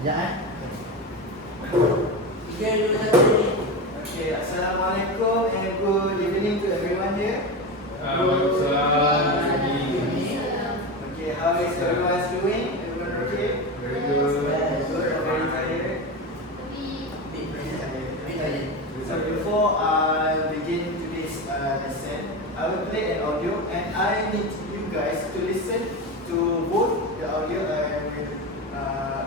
Ya. Okay, Assalamualaikum and good evening to everyone here. Okay, how is everyone doing? Everyone okay? Very good. Good or very tired? So before I begin today's lesson, I will play an audio and I need you guys to listen to both the audio I will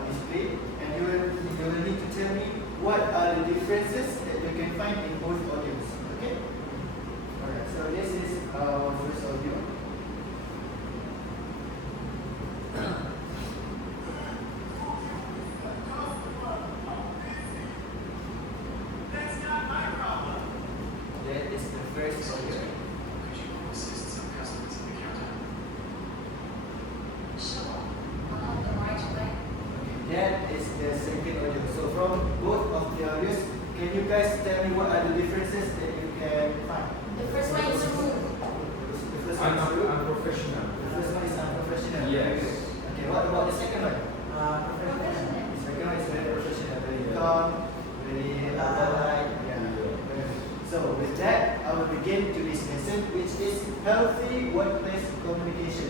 display, and you will need to tell me what are the differences that you can find in both audios. Okay? Alright, so this is our first audio. That is the first audio. That is the second audio. So from both of the audios, can you guys tell me what are the differences that you can find? The first one is rude. The first one is rude. Unprofessional. The first one is unprofessional. Yes. Very good. Okay, what about the second one? Professional. The second one is very professional, very calm, very polite. Yeah. So with that, I will begin today's lesson, which is healthy workplace communication.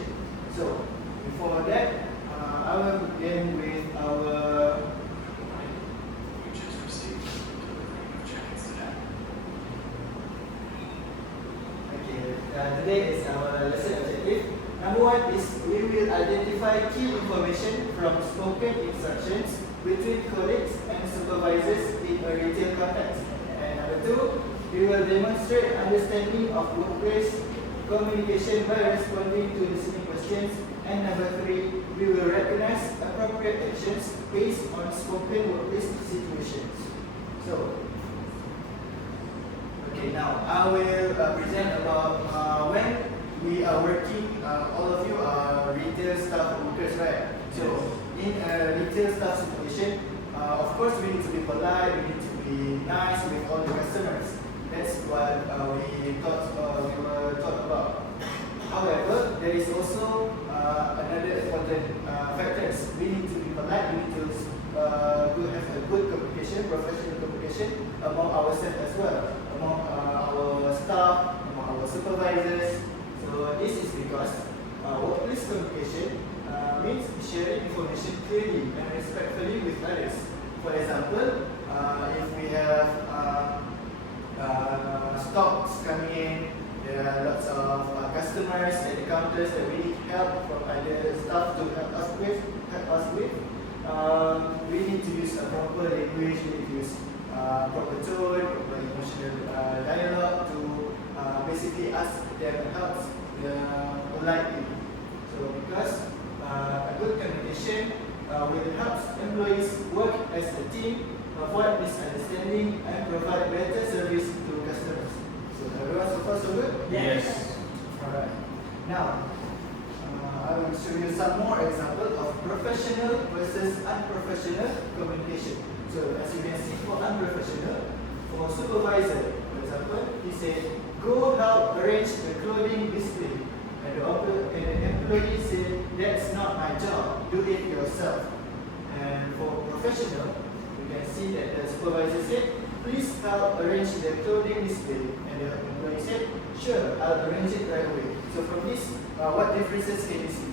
So before that, I will begin with our today is our lesson objective. Number one is we will identify key information from spoken instructions between colleagues and supervisors in a retail context. And number two, we will demonstrate understanding of workplace communication by responding to listening questions. And number three, we will recognize appropriate actions based on spoken workplace situations. So, okay, now I will present about when we are working. All of you are retail staff workers, right? So, in a retail staff situation, of course, we need to be polite. We need to be nice with all the customers. That's what we were taught about. However, there is also another important factors. We need to be polite. We need to have a good communication, professional communication among ourselves as well, among our staff, among our supervisors. So this is because workplace communication means sharing information clearly and respectfully with others. For example, if we have stocks coming in, there are lots of customers at the counters that we need help from other staff to help us with. We need to use a proper language. We need to use proper tone, proper emotional dialogue to basically ask them help politely. So because a good communication will help employees work as a team, avoid misunderstanding, and provide better service to customers. So everyone so far so good? Yes. Alright. Now, I will show you some more examples of professional versus unprofessional communication. So as you can see, for unprofessional, for supervisor, for example, he said, "Go help arrange the clothing display." And the employee said, "That's not my job. Do it yourself." And for professional, you can see that the supervisor said, "Please help arrange the clothing display." And the employee said, "Sure, I'll arrange it right away." So from this, what differences can you see?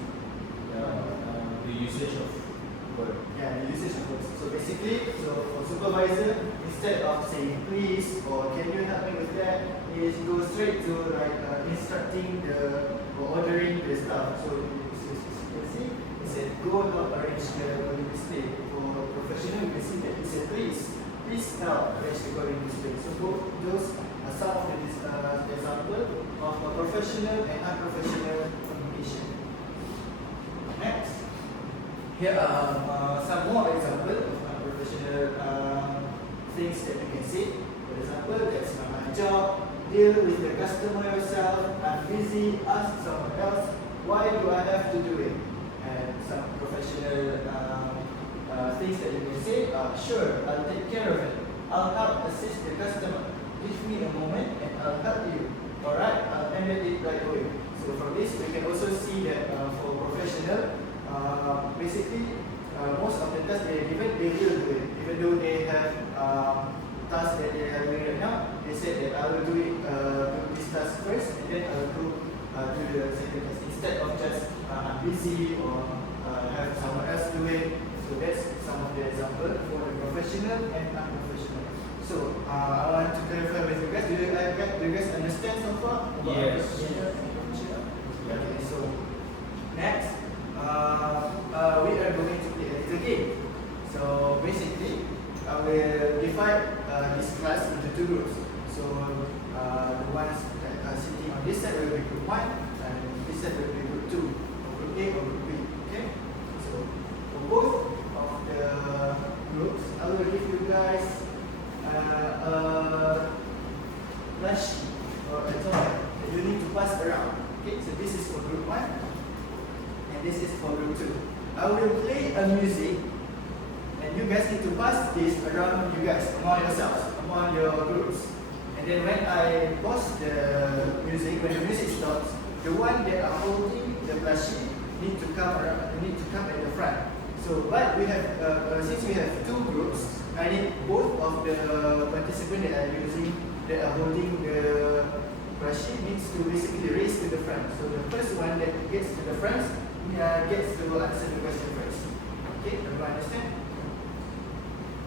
The usage of word. Yeah, the usage of words. So basically, for supervisor, instead of saying please or can you help me with that, is go straight to like instructing or ordering the stuff. So you can see, he said go help arrange the coding display. For professional, you can see that he said please help arrange the coding display. So both those are some of the example of a professional and unprofessional communication. Next. Here are some more examples of unprofessional things that you can say. For example, that's not my job. Deal with the customer yourself. I'm busy. Ask someone else. Why do I have to do it? And some professional things that you can say. Sure, I'll take care of it. I'll help assist the customer. Give me a moment and I'll help you. Alright, I'll handle it right away. So from this, we can also see that for professional, basically most of the tasks they are given, they busy or have someone else do it. So that's some of the example for the professional and unprofessional. So I want to clarify with you guys. Do you guys understand so far about Yes. professional and professional? Okay. So next, we are going to play a little game. So basically, I will divide this class into two groups. So the ones that are sitting on this side will be group 1 and this side will be group 2, or group A or group B. Okay? So for both of the groups, I will give you guys a flash or a toy that you need to pass around. Okay? So this is for group 1 and this is for group 2. I will play a music and you guys need to pass this around you guys, among yourselves, among your groups. And then when I pause the music, when the music stops, the one that are holding the plushie need to come around, need to come at the front. So, but we have, since we have two groups, I need both of the participants that are holding the plushie needs to basically race to the front. So the first one that gets to the front gets to answer the question first. Okay, everyone understand?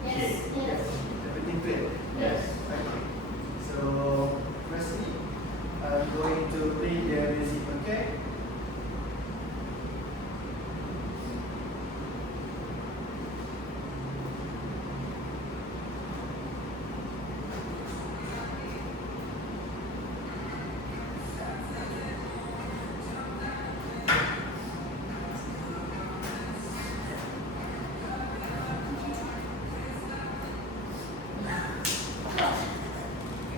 Yes. Yes. Everything clear? Yes. Okay. So, firstly, I'm going to play the music, okay?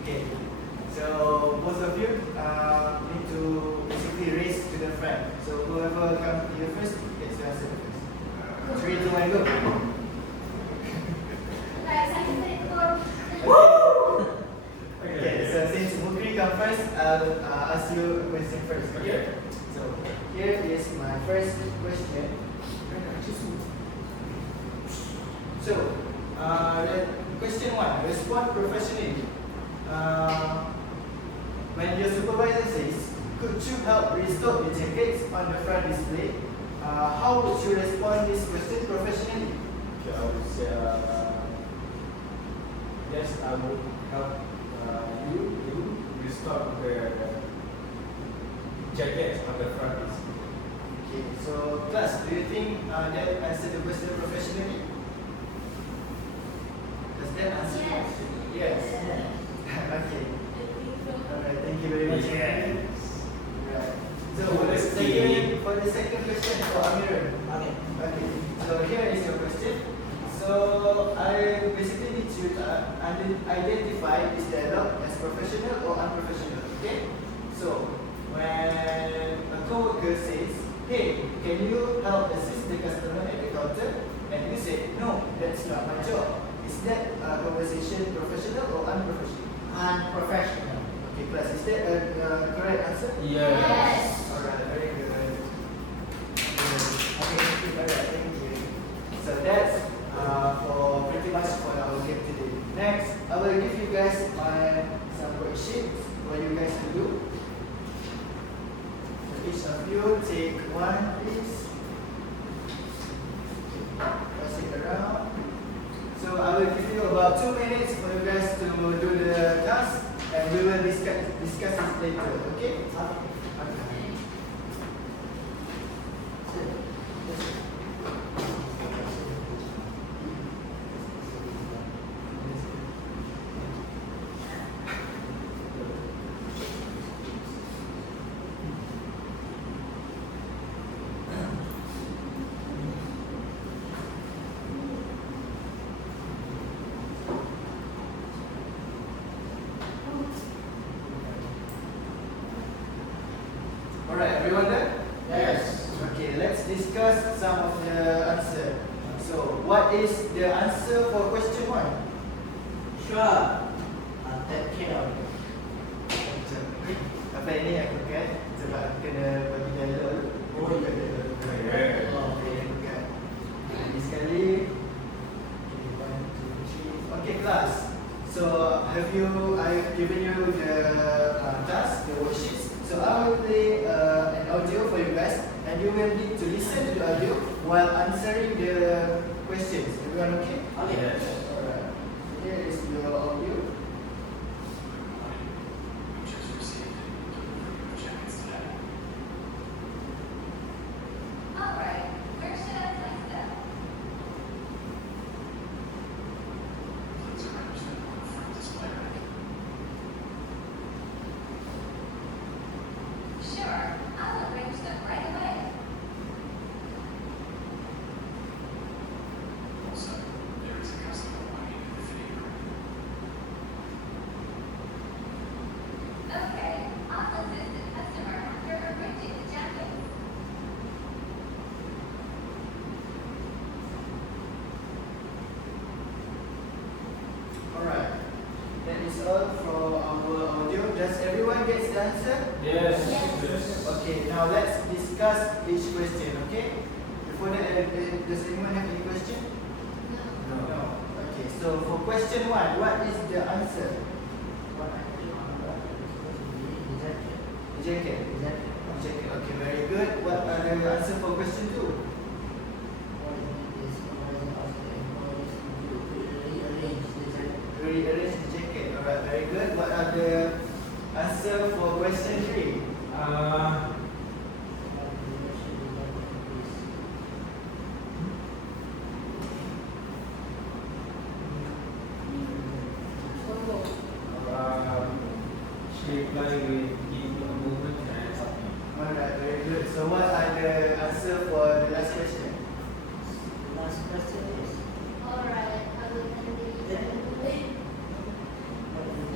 Okay, so both of you need to basically race to the front. So whoever comes here first gets to answer first. 3, 2, 1, go. Guys, I can take the door. Okay, so since Mukri come first, I'll ask you a question first. Okay? So here is my first question. So, question 1, respond professionally. When your supervisor says, could you help restock the jackets on the front display? How would you respond this question professionally? Okay, I would say, yes, I would help you restock the jackets on the front. Okay, so class, do you think that answered the question professionally? Does that answer the Yes. question? Yes. Okay. Alright, thank you very much. Yes. Right. So for the second question for Amiran. Okay. So here is your question. So I basically need you to identify this dialogue as professional or unprofessional. Okay. So when a coworker says, "Hey, can you help assist the customer at the counter?" and you say, "No, that's not my job." Is that conversation professional or unprofessional? Unprofessional. Okay, class. Is that a correct answer? Yes. Alright, very good. Okay, alright, thank you. So that's for pretty much for our game today. Next, I will give you guys some worksheets for you guys to do. So each of you take one, please. Pass it around. So I will give you about 2 minutes for you guys to do the task, and we will discuss it later. Okay? Alright, everyone there? Yes. Okay, let's discuss some of the answer. So, what is the answer for question 1? Sure. I'll take care of it. Apa ini aku kan sebab aku kena bagi dialog. Oh, ya, ya. Okay, aku kan. Ini sekali. Okay, 1, 2, 3. Okay, class. So, I've given you the task, the worksheets. So I will play an audio for you guys. and you will need to listen to the audio while answering the questions. Everyone okay? Okay. Yes. Alright. Here is your audio. Alright, where should I place them? Sure, I'll arrange them right away. Okay, I'll assist the customer after arranging the jacket. Alright. That is all for our audio. Does everyone get the answer? Yes. Yes. Okay, now let's discuss each question, okay? Before that, does anyone have any question? No. Okay, so for question 1, what is the answer? The jacket. Jacket. Okay, very good. What are the answer for question 2? Rearrange the jacket. Alright, very good. What are the answer for question 3? She replied with give a movement and something. Alright, very good. So what are the answer for the last question? Last question is. Alright, I will send the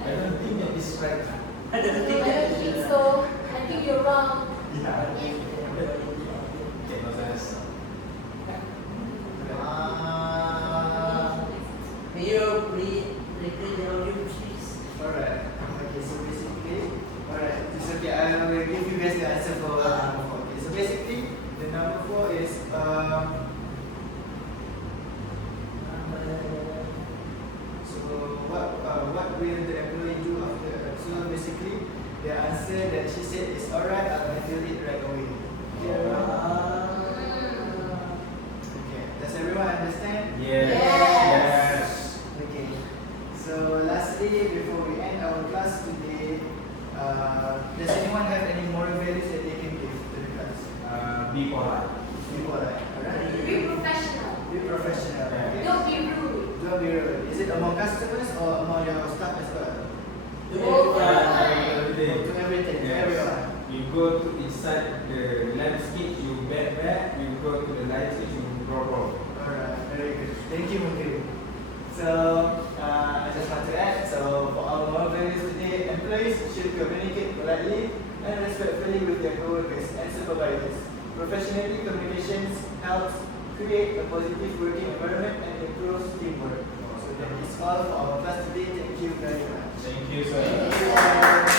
I don't think that is right. I don't No, think I that don't think is so. I think you're wrong. Yeah. Okay, no sense. May you replay the audio, please? Alright. Okay, so basically, alright, it's okay. I will give you guys the answer for number 4. Okay, so basically, the number 4 is so what will the employee do after? So basically, the answer that she said is alright. I'll handle it right away. Okay. Does everyone understand? Yes. Yes. Okay. So lastly, before we end our class today, does anyone have any moral values that they can give to the class? Be polite. Be polite, alright? Be professional. Be professional, okay? Don't be rude. Don't be rude. Is it among customers or among your staff as well? Everything. To everything, to Yes. everyone. You go to inside the landscape, you back. You go to the landscape, you roll. Alright, very good. Thank you, Mungkin. So, I just want to add, so for our moral values today, employees should communicate politely and respectfully with their coworkers and supervisors. Professionally, communications helps create a positive working environment and improves teamwork. So that is all for our class today. Thank you very much. Thank you, sir. Thank you.